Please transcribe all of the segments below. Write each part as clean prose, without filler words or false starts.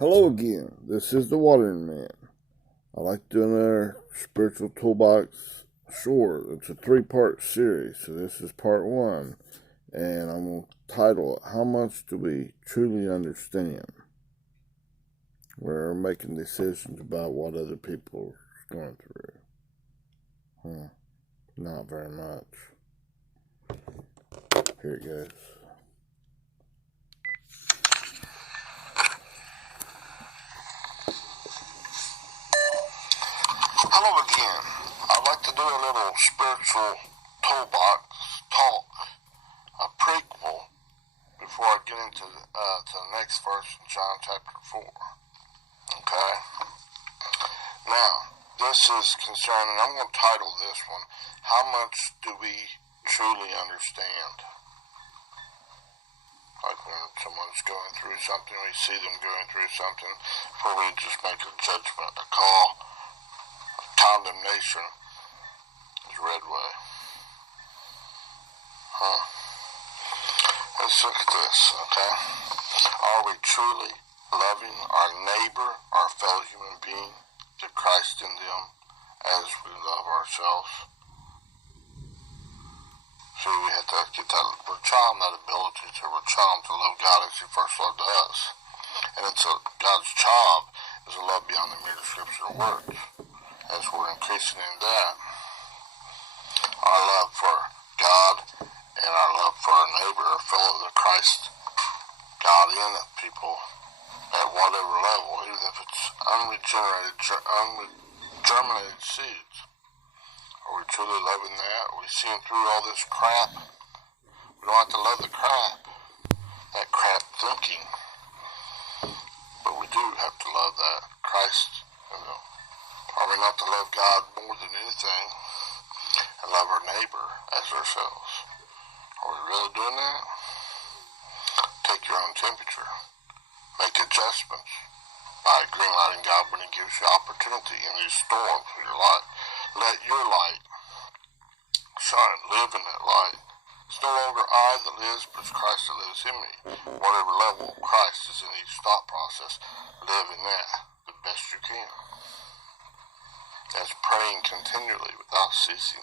Hello again. This is the Watering Man. I like doing our spiritual toolbox short. It's a 3-part series, so this is part 1, and I'm going to title it, How Much Do We Truly Understand? We're making decisions about what other people are going through. Not very much. Here it goes. Hello again. I'd like to do a little spiritual toolbox talk, a prequel, before I get into to the next verse in John chapter 4. Okay? Now, this is concerning, I'm going to title this one, How Much Do We Truly Understand? Like when someone's going through something, we see them going through something, before we just make a judgment, a call. Condemnation is red way. Let's look at this, okay? Are we truly loving our neighbor, our fellow human being, to Christ in them, as we love ourselves? See, we have to get that, that ability to love God as He first loved us. And it's God's job is a love beyond the mere description of words. As we're increasing in that, our love for God and our love for our neighbor, our fellow, the Christ, God in it, people at whatever level, even if it's germinated seeds. Are we truly loving that? Are we seeing through all this crap? We don't have to love the crap, that crap thinking, but we do have to love that Christ, Are we not to love God more than anything and love our neighbor as ourselves? Are we really doing that? Take your own temperature. Make adjustments by greenlighting God when He gives you opportunity in these storms of your life. Let your light shine. Live in that light. It's no longer I that lives, but it's Christ that lives in me. Whatever level Christ is in each thought process, live in that the best you can. As praying continually without ceasing.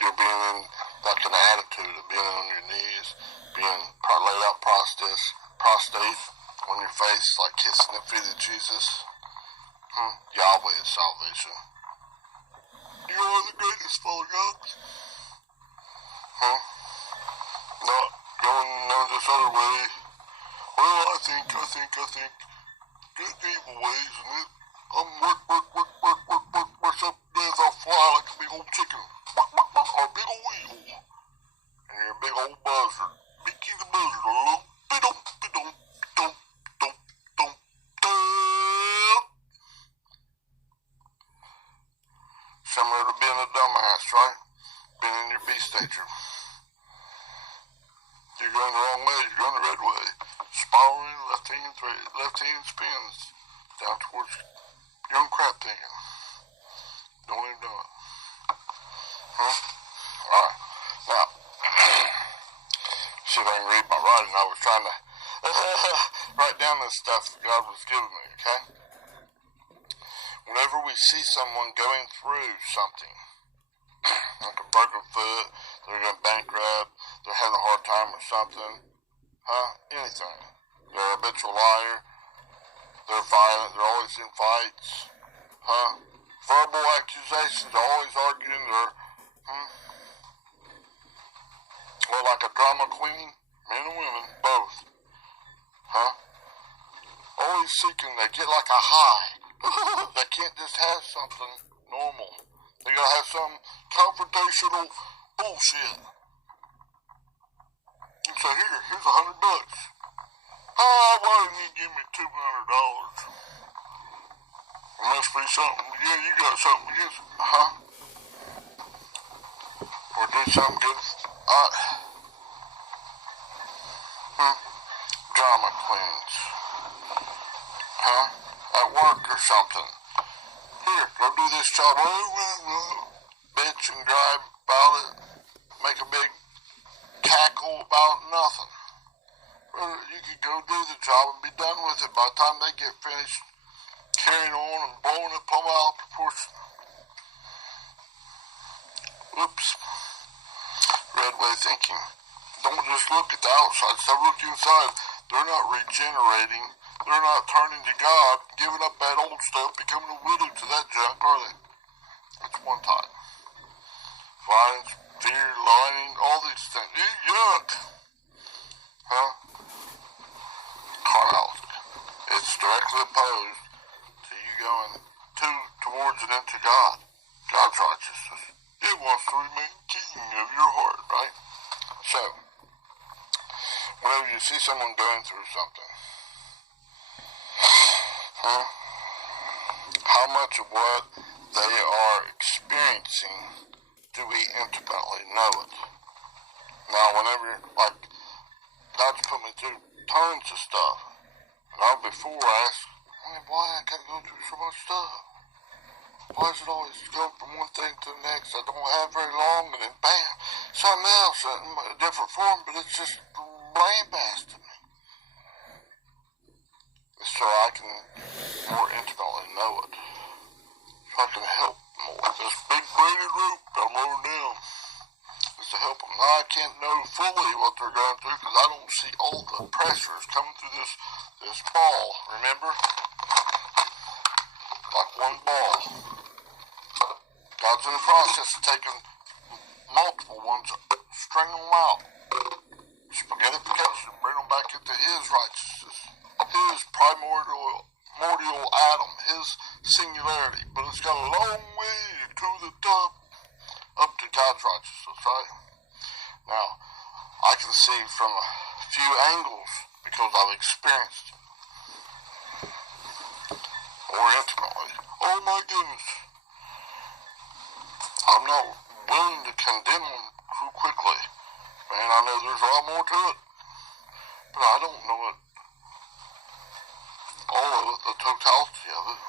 You're being in like an attitude of being on your knees, being laid out prostrate on your face, like kissing the feet of Jesus. Yahweh is salvation. You are the greatest, Father God. Not going this other way. Well, I think. Get the evil ways and it. Work up death, I'll fly like a big old chicken. Or a big old eagle. And you're a big old buzzard. Mickey the buzzard, a little bidum. Similar to being a dumbass, right? Being in your beast nature. You're going the wrong way, you're going the red way. Spiraling left hand spins down towards your own crap thinking. Don't even do it. Alright. Now, see if I can read my writing. I was trying to write down this stuff that God was giving me, okay? Whenever we see someone going through something, like a broken foot, they're going bankrupt, they're having a hard time or something, anything. They're a habitual liar, they're violent, they're always in fights, verbal accusations, they're always arguing, they're, well, like a drama queen, men and women, both, always seeking, they get like a high, they can't just have something normal, they gotta have some confrontational bullshit. You say, here's $100. Why didn't you give me $200? It must be something. Yeah, you got something against it. Or do something good. Drama queens. At work or something. Here, go do this job. Bitch and drive about it. Make a big cackle about nothing. You could go do the job and be done with it by the time they get finished carrying on and blowing it plumb out of proportion. Oops. Red way thinking. Don't just look at the outside, stop looking inside. They're not regenerating. They're not turning to God, giving up that old stuff, becoming a widow to that junk, are they? That's one type. Violence, fear, lying, all these things. Yuck! Huh? Carnality. It's directly opposed to you going towards and into God. God's righteousness. It wants to remain king of your heart, right? So, whenever you see someone going through something, how much of what they are experiencing do we intimately know it? Now, whenever, like, God's put me through tons of stuff, and I before asked, why I gotta go through so much stuff? Why is it always going from one thing to the next? I don't have very long, and then bam, something else in a different form, but it's just lambasting me. So I can more intimately know it. So I can help more. This big braided rope I'm loading down is to help them. Now I can't know fully what they're going through because I don't see all the pressures coming through this ball, remember? Like one ball. God's in the process of taking multiple ones, string them out, spaghettification, bring them back into His righteousness, His primordial atom, His singularity. But it's got a long way to the top, up to God's righteousness, right? Now, I can see from a few angles because I've experienced it more intimately. Oh my goodness. I'm not willing to condemn them too quickly. Man, I know there's a lot more to it, but I don't know it, all of it, the totality of it.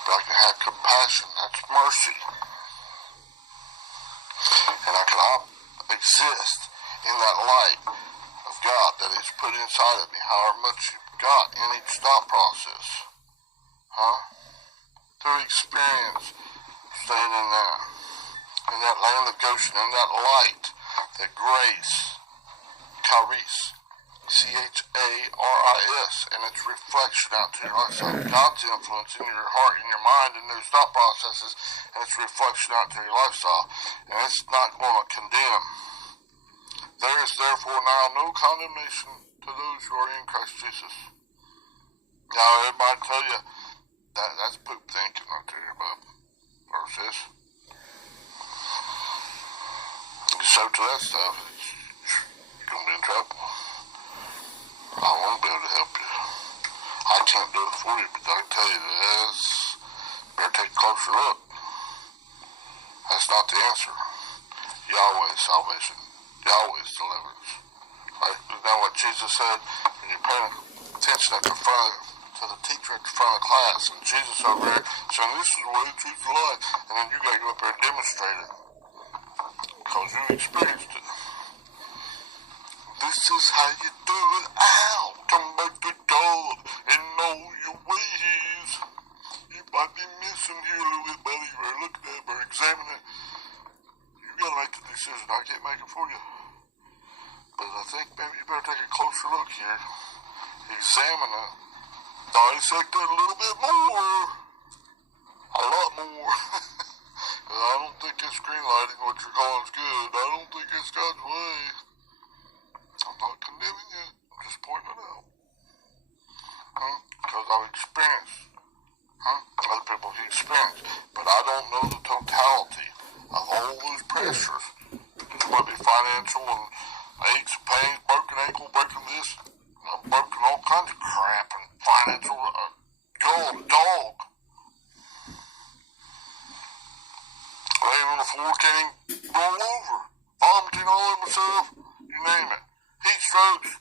But I can have compassion, that's mercy. And I can exist in that light of God that is put inside of me, however much you've got in each thought process. Through experience, staying in that land of Goshen, in that light, that grace, charis, C-H-A-R-I-S, and its reflection out to your lifestyle. God's influence in your heart, in your mind, in those thought processes, and its reflection out to your lifestyle. And it's not going to condemn. There is therefore now no condemnation to those who are in Christ Jesus. Now, everybody tell you, that's poop thinking right there, but verse is. You sow to that stuff, you're going to be in trouble. I won't be able to help you. I can't do it for you, but I can tell you this. Better take a closer look. That's not the answer. Yahweh's salvation. Yahweh's deliverance. Right? You know what Jesus said? When you're paying attention at the front, to the teacher at the front of the class, and Jesus over there saying, this is the way the truth, the life. And then you got to go up there and demonstrate it. Because you experienced it. This is how you do it. Ow! Come back to God and know your ways. You might be missing here a little bit, buddy. You better look at that, better examine it. You gotta make the decision. I can't make it for you. But I think maybe you better take a closer look here. Examine it. Dissect it a little bit more. A lot more. I don't think this green lighting, what you're calling, is good. I don't think it's God's way. I'm not condemning it. I'm just pointing it out. Because I've experienced. Other people have experienced. But I don't know the totality of all those pressures. It might be financial and aches, pains, broken ankle, breaking this. I've broken all kinds of crap and financial. Dog. Laying on the floor, can't even roll over. Vomiting all over myself. You name it. Heat strokes.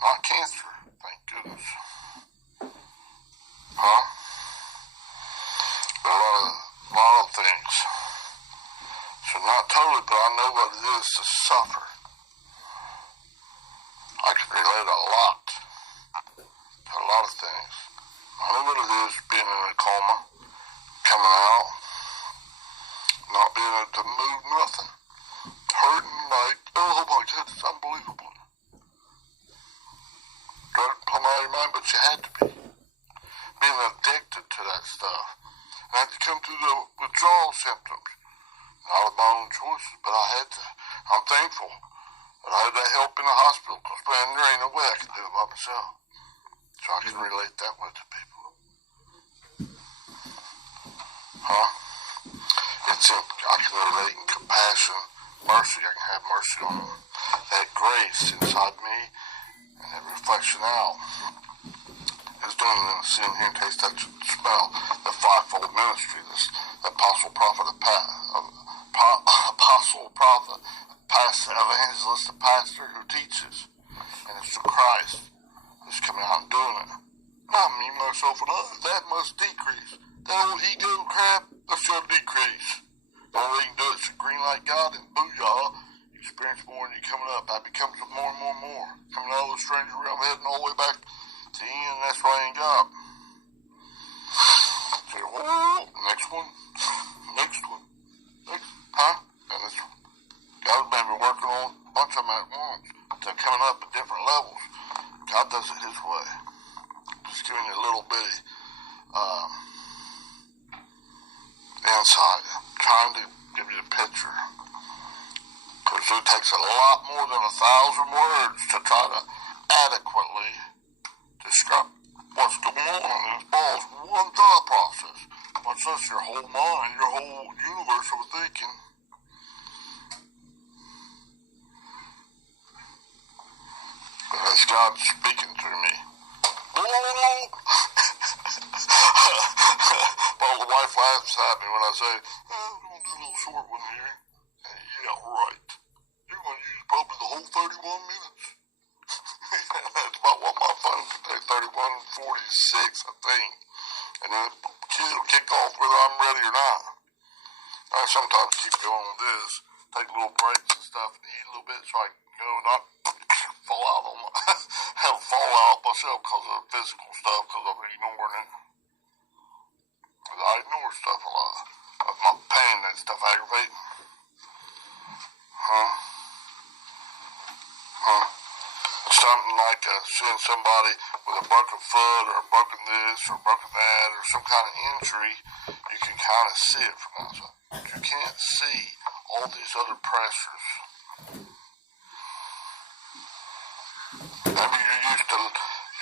Not cancer, thank goodness. A lot of things. So not totally, but I know what it is to suffer symptoms. Not of my own choices, but I had to. I'm thankful that I had that help in the hospital, because, man, there ain't no way I could do it by myself. So I can relate that way to people. Huh? I can relate in compassion, mercy. I can have mercy on them. That grace inside me and that reflection out is doing it in the sin, hearing, taste, touch, and smell. The fivefold ministry, the apostle, prophet, evangelist, the pastor who teaches, and it's the Christ who's coming out and doing it. Not me, myself, and others. That must decrease. That old ego crap, that should decrease. The only way you can do it is to green light God and booyah. You experience more and you're coming up. That becomes more and more and more. Coming out of the stranger realm, heading all the way back to the end, and that's why I ain't God. So, next one. Huh? And it's God's been working on a bunch of them at once. They're coming up at different levels. God does it His way. Just giving you a little bitty insight, trying to give you a picture. Because it takes a lot more than 1,000 words to try to adequately describe what's going on in this ball's one thought process. Much less your whole mind, your whole universe of thinking. That's God speaking through me. Well, the wife laughs at me when I say, we're going to do a little short one here. Yeah, right. You're going to use probably the whole 31 minutes. That's about what my phone can take, 31:46, I think. And then the kid will kick off whether I'm ready or not. I sometimes keep going with this, take little breaks and stuff, and eat a little bit so I can not fall out on my, have a fall out myself because of physical stuff, because I'm ignoring it. Because I ignore stuff a lot. I'm not paying that stuff aggravating. It's something like seeing somebody with a broken foot or a broken this or broken that or some kind of injury. You can kind of see it from outside. You can't see all these other pressures. Maybe you're used to,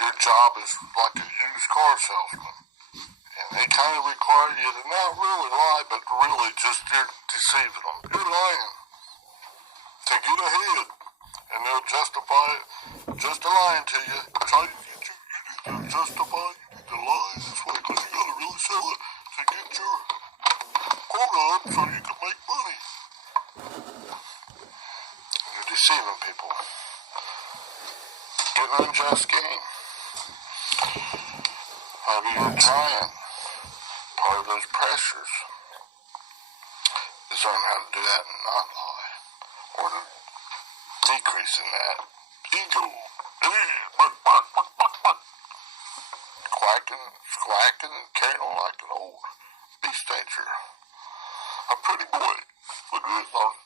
your job is like a used car salesman. And they kind of require you to not really lie, but really just you're deceiving them. You're lying to get ahead. And they'll justify it, just lying to you. Try to get you, you need to justify, you need to lie this way, because you got to really sell it to get your quota up so you can make money. And you're deceiving people. Getting an unjust gain. Maybe you're trying. Part of those pressures is learn how to do that and not lie. Or to decrease in that ego. Quacking and carrying on like an old beast nature. A pretty boy. Look at this. I'll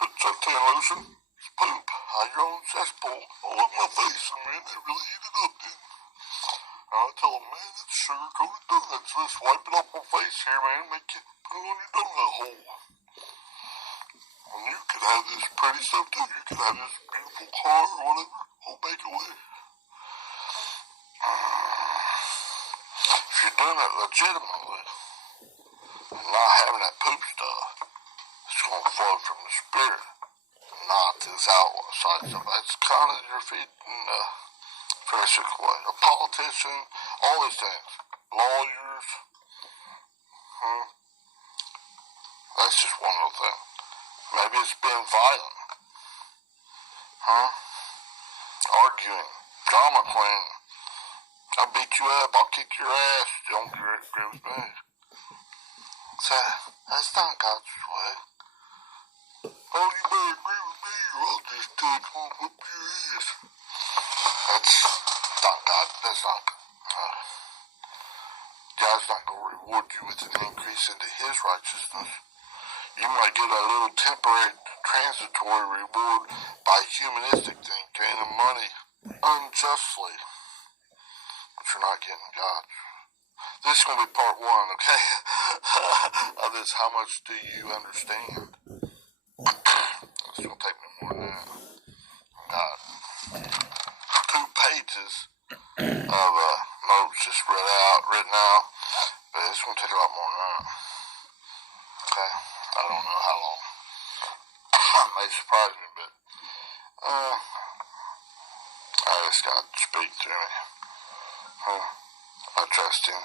put something lotion. It's poop. Hide your own cesspool. All over my face. And man, they really eat it up, dude. And I tell them, man, it's sugar-coated donuts. Let's wipe it off my face here, man. Make you put it on your donut hole. And you could have this pretty stuff too. You could have this beautiful car or whatever. I'll make it with. If you're doing it legitimately, and not having that poop stuff, it's going to flow from the spirit, not this outside stuff. That's kind of your feet in a physical way. A politician, all these things. Lawyers. That's just one little thing. Maybe it's being violent. Arguing. Drama queen. I'll beat you up. I'll kick your ass. You don't agree with me. So, that's not God's way. Oh, you better agree with me or I'll just take one whoop your ass. That's not God. That's not God. God's not going to reward you with an increase into His righteousness. You might get a little temporary, transitory reward by humanistic thing, gaining money unjustly. But you're not getting God. This is going to be part one, okay? Of this, how much do you understand? It's going to take me more than that. Got 2 pages of notes just written out, but it's going to take a lot more than that. Okay? I don't know how long. It may surprise me, but I just got to speak through me. I trust him.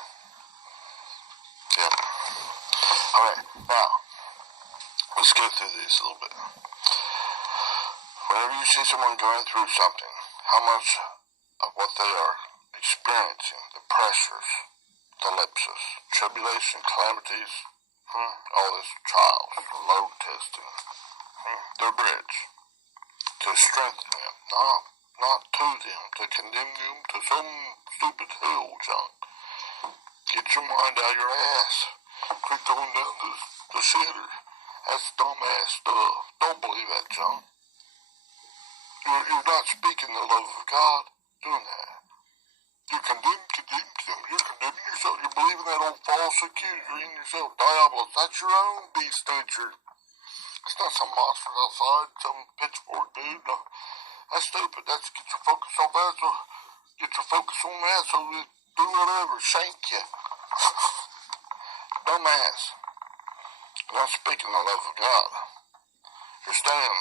Yep. Alright, now, let's go through this a little bit. Whenever you see someone going through something, how much of what they are experiencing, the pressures, the ellipsis, tribulation, calamities, all this trials, load testing, their bridge, to strengthen them, not to them, to condemn them to some stupid hell junk. Get your mind out of your ass. Quit going down the shitter. That's dumbass stuff. Don't believe that junk. You're not speaking the love of God doing that. You're condemning yourself. You're believing that old false accuser in yourself. Diabolos. That's your own beast nature. It's not some monster outside, some pitchfork dude. No. That's stupid. That's get your focus on that. So get your focus on that so it do whatever. Shank you. Dumbass. You're not speaking the love of God. You're staying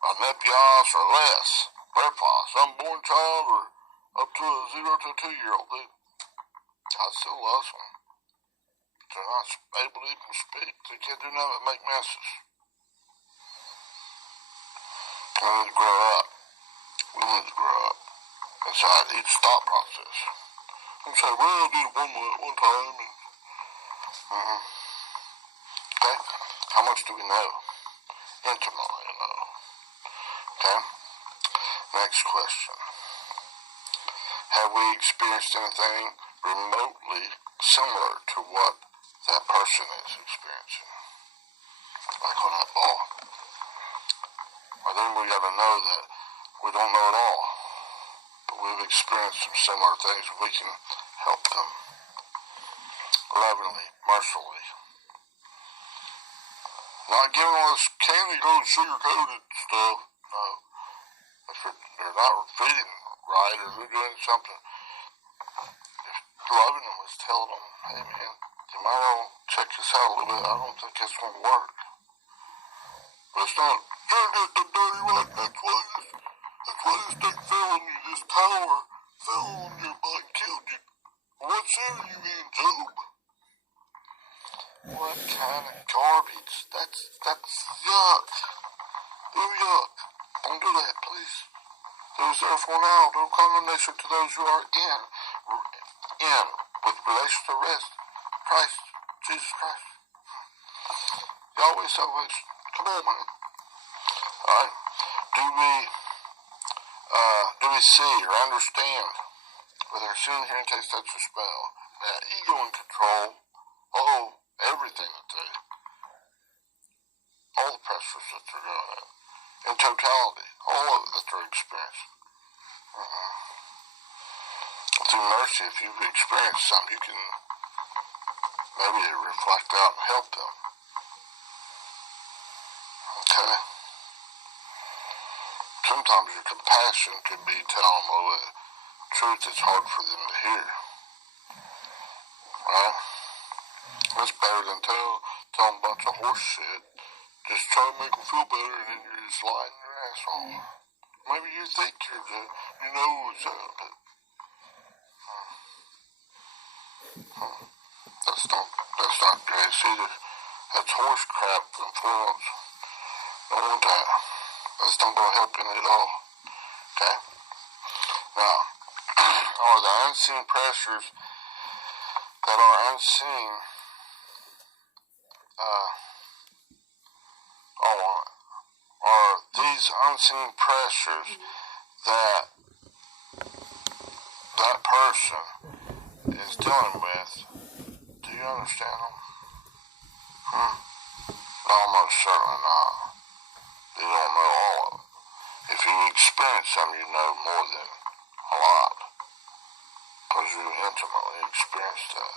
a nepios or less. Brephos, unborn child, or up to a 0 to 2-year-old dude. God still loves them. They're not able to even speak. They can't do nothing but make messes. We need to grow up. We need to grow up inside each thought process. And say, well, I did it one time. Okay? How much do we know? Intimately know. Okay? Next question. Have we experienced anything remotely similar to what that person is experiencing? Like on that ball. Well, then we got to know that we don't know it all. But we've experienced some similar things. We can help them. Lovingly, mercifully. Not giving all this candy gold sugar-coated stuff. No. If they're not feeding right or they're doing something, loving them is telling them, hey man, you might want to check this out a little bit. I don't think that's going to work. But it's not, you're just a dirty rotten. That's why this thing fell on you. This tower fell on your butt and killed you. What sin are you in, Job? What kind of garbage? That's yuck. Oh, yuck. Don't do that, please. There is therefore now no condemnation to those who are in with relation to rest. Christ, Jesus Christ. Yahweh salvation. Come on, man. Alright. Do we see or understand with our sin, hearing, taste, touch, or smell, that ego and control, everything that all the pressures that they're going at, in totality, all of it that they're experiencing. Through mercy, if you've experienced something, you can maybe reflect out and help them. Okay? Sometimes your compassion could be telling them the truth that's hard for them to hear. Right? That's better than tell them a bunch of horse shit. Just try to make them feel better and then you're just lying your ass off. Maybe you think you know what's up, but that's not grace either. That's horse crap influence. Don't want that. That's not going to help you at all. Okay? Now, are the unseen pressures that are unseen, are these unseen pressures that person is dealing with, do you understand them? Almost certainly not. You don't know all of them. If you experience them, you know more than a lot. Because because you intimately experienced that.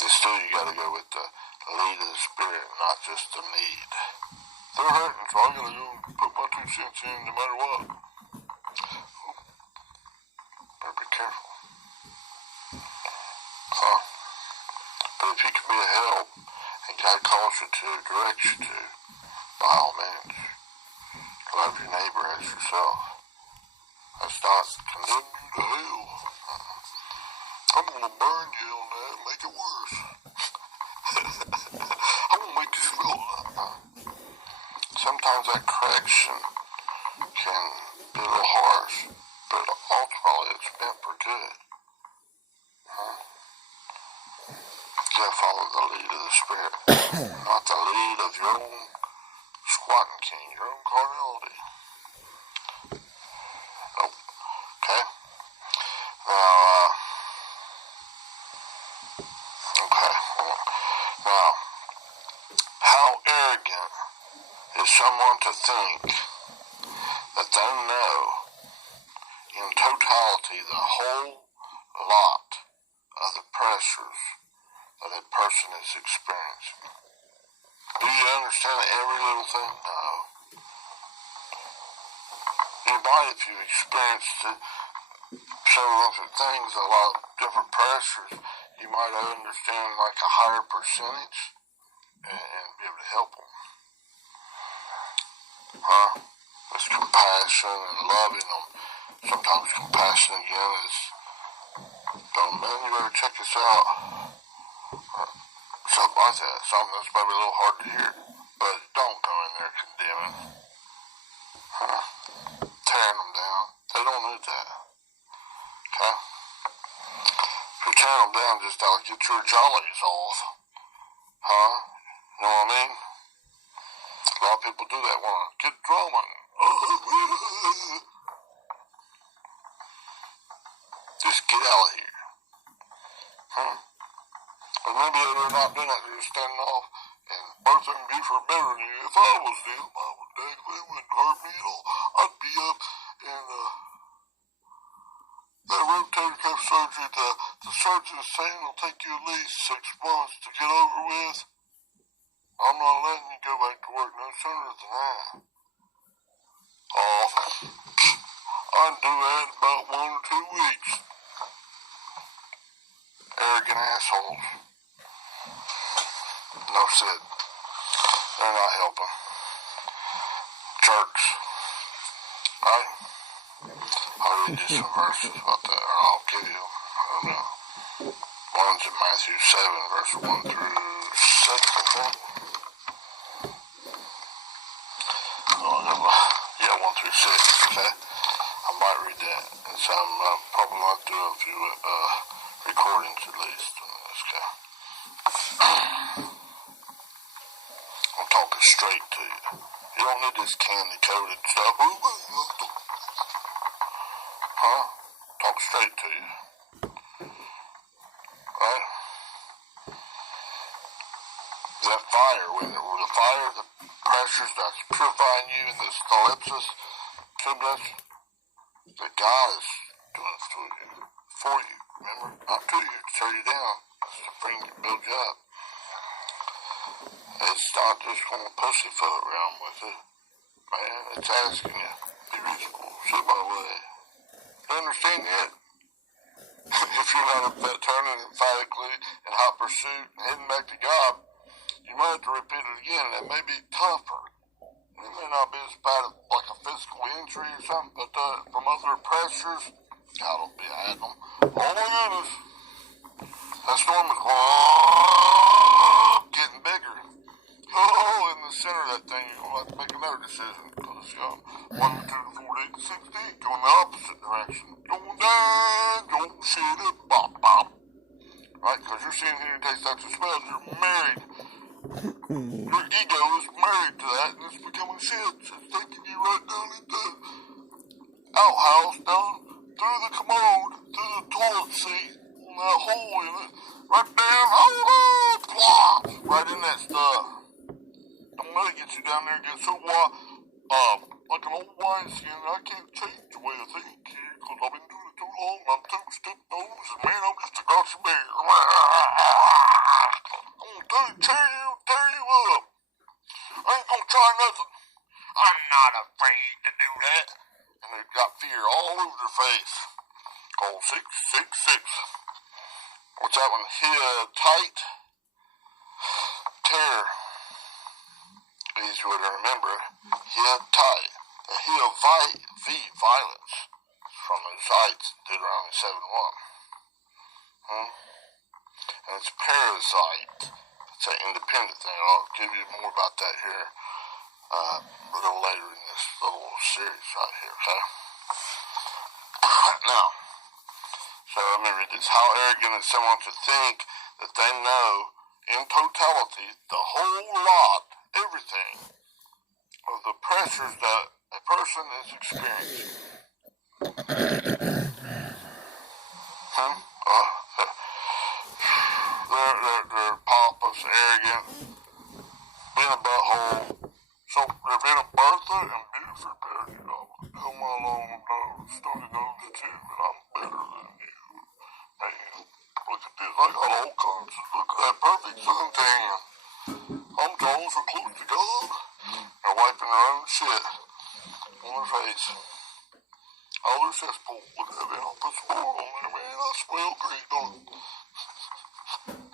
And still, you got to go with the lead of the Spirit, not just the need. They're hurting, so I got to go put my 2 cents in no matter what. Better be careful. Huh? But if you can be a help, and God calls you to, directs you to, by all means, love your neighbor as yourself. That's not condemn you to hell. I'm going to burn you on that and make it worse. I'm going to make you feel that. Sometimes that correction can be a little harsh, but ultimately it's meant for good. You gotta follow the lead of the Spirit, not the lead of your own squatting king, your own carnality. Nope. Okay? Now, Now, how arrogant is someone to think that they know in totality the whole lot of the pressures that a person is experiencing? Do you understand every little thing? No. You might, if you experienced several different things, a lot of different pressures, you might understand like a higher percentage and be able to help them. It's compassion and loving them. Sometimes compassion again is, oh man, you better check this out. Something like that. Something that's maybe a little hard to hear. But don't go in there condemning. Tearing them down. They don't need that. Okay? If you're tearing them down, just get your jollies off. You know what I mean? A lot of people do that. Want to get drumming. Just get out of here. Or maybe they're not doing that. They're just standing off and Bertha and Buford are better than you. If I was them, I would they wouldn't hurt me at all. I'd be up in that rotator cuff surgery. The surgeon is saying it'll take you at least 6 months to get over with. I'm not letting you go back to work no sooner than that. I'd do that in about 1 or 2 weeks. Arrogant assholes. No shit. They're not helping. Jerks. Right? I'll read you some verses about that, or I'll give you them. I don't know. One's in Matthew 7, verse 1 through 6, I think. Yeah, 1 through 6, okay? I might read that. And so I'm probably not do a few recordings at least on this, okay? I'm talking straight to you. You don't need this candy-coated stuff. Talk straight to you. Right? That fire, when the fire, the pressures that's purifying you in this ellipsis, that God is doing for you, remember? Not to you, to tear you down. It's to bring you, build you up. It's not just going to pussyfoot around with it. Man, it's asking you, be reasonable, sit my way. You understand yet? If you're not turning emphatically in hot pursuit and heading back to God, you might have to repeat it again, and it may be tougher. It may not be as bad as like a physical injury or something, but from other pressures, God will be at them. Oh my goodness. That storm is getting bigger. In the center of that thing, you're going to have to make another decision. Because it's got 1 to 2 to 4 to 16, going the opposite direction. Going down, don't shit it, bop, bop. Right? Because you're sitting here and taste out your smell. You're married. Your ego is married to that, and it's becoming shit. It's taking you right down into outhouse, down through the commode, through the toilet seat, on that hole in it, right down, plop, right in that stuff. Don't let it get you down there and get so like an old wineskin. I can't change the way I think here, because I've been doing it too long, I'm too stiff-nosed, and man, I'm just a grouchy bear. I'm gonna tear you up. I ain't gonna try nothing. I'm not afraid to do that. And they've got fear all over their face. Oh, 666. What's that one? Tight. Tear. Easy way to remember. Tight. Violence. From the sites, Deuteronomy 7:1. And it's parasite. It's an independent thing. I'll give you more about that here a little later in this little series right here, okay? Now, so let me read this. How arrogant is someone to think that they know in totality the whole lot, everything, of the pressures that a person is experiencing. They're pompous, arrogant, being a butthole. So they're being a Bertha and Buford there, you know. Come along, stony nose too, and I'm better than you. Man, look at this. I got all kinds of, look at that perfect suntan. I'm drawn so close to God. They're wiping their own shit on their face. All their cesspool. Look at that, man. I'll put some more on there, man. I smell great, don't it?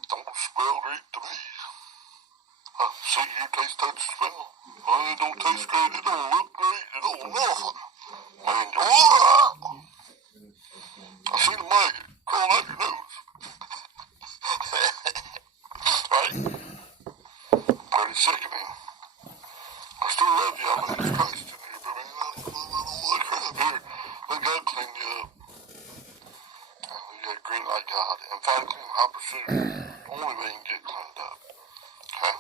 Don't smell great to me. See, you taste, touch, smell. It don't taste great. It don't look great. It don't nothing. Man, I see the maggot crawling out your nose. Right? Pretty sickening. I still love you. I know there's Christ in here, but man, I don't like crap here. Let God clean you up. You got green like God. In fact, I pursue only way you can get cleaned up. Okay?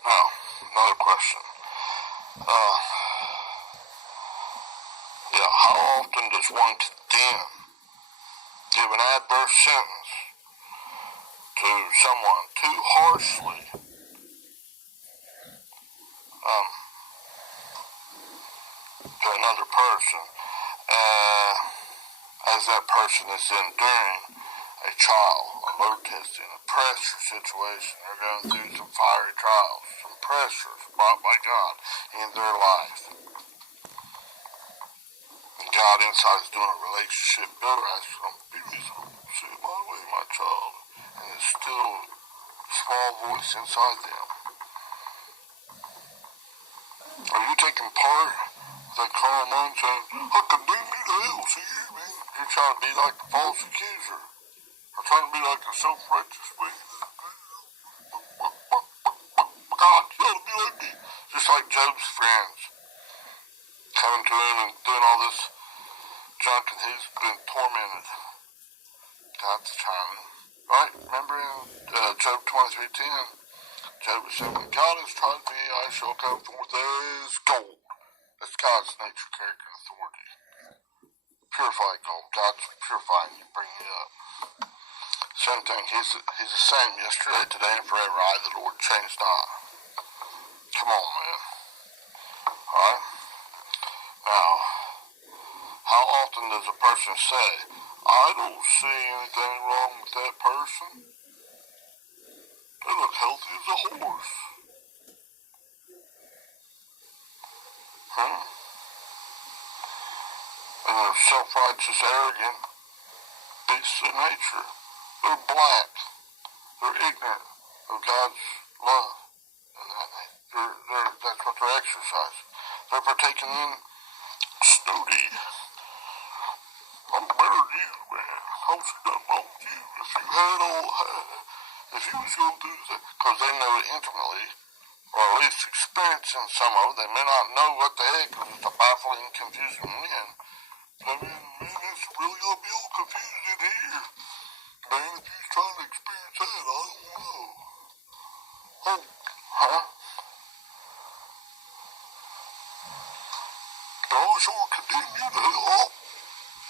Now, another question. How often does one condemn, give an adverse sentence to someone too harshly, to another person, as that person is enduring a trial, a load testing, a pressure situation? They're going through some fiery trials, some pressures brought by God in their life. And God inside is doing a relationship builder, asking them, be reasonable, see my way, my child. And it's still a small voice inside them. Are you taking part of that carnal mind saying, I condemn you to hell, see you, man? You're trying to be like the false accuser. Or trying to be like a self-righteous way. God, you ought to be like me. Just like Job's friends coming to him and doing all this junk, and he's been tormented. God's timing. Right? Remember in Job 23:10? Job was saying, when God has tried me, I shall come forth as gold. That's God's nature, character, and authority. Purified gold. God's purifying you, bringing you up. Same thing. He's the same yesterday, today, and forever. I, the Lord, change not. Come on, man. Alright? Now, how often does a person say, I don't see anything wrong with that person? They look healthy as a horse. And they're self-righteous, arrogant, beasts of nature. They're black. They're ignorant of God's love. And that's what they're exercising. They're partaking in snooty. I'm better than you, man. How's it done wrong with you? If you had all I had, if you was going through that, because they know it intimately, or at least experiencing some of it, they may not know what the heck, because it's a baffling, confusing wind. I mean, man, it's really going to be all confused in here. Man, if you're trying to experience that, I don't know. Oh, huh? I sure condemn you to hell.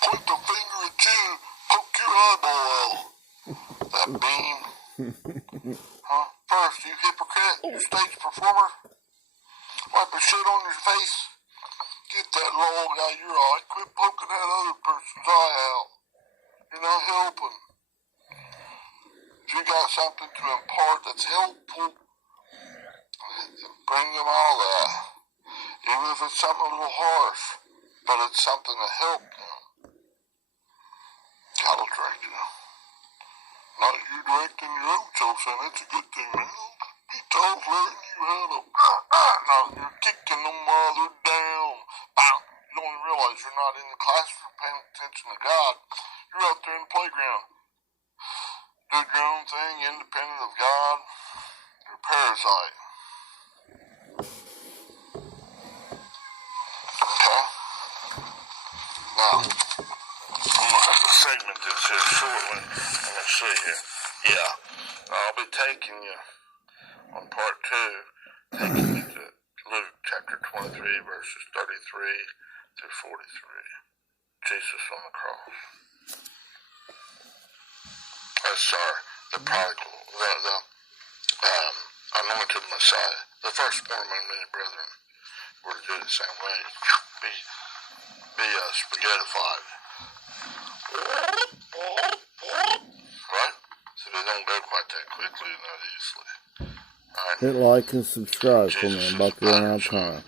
Point the finger at you, poke your eyeball out. That bean. Huh? First, you hypocrite, you stage performer. Wipe the shit on your face. Get that that log out of your eye. Quit poking that other person's eye out. You're not helping. If you got something to impart that's helpful, bring them all that. Even if it's something a little harsh, but it's something to help them. God will direct you. Not you directing your own children. That's a good thing, man. He told learning you how to. No, you're kicking them while they're down. You don't even realize you're not in the classroom paying attention to God. You're out there in the playground. Doing your own thing, independent of God. You're a parasite. Okay? Now, I'm going to have to segment this here shortly. Let me see here. Yeah. I'll be taking you on part 2, taking you to Luke chapter 23, verses 33 through 43. Jesus on the cross. The prodigal, the anointed Messiah, the firstborn among many brethren. We're to do it the same way. Be spaghettified. Right? So they don't go quite that quickly and that easily. Alright? Hit like and subscribe for me. I'm about to run out of time.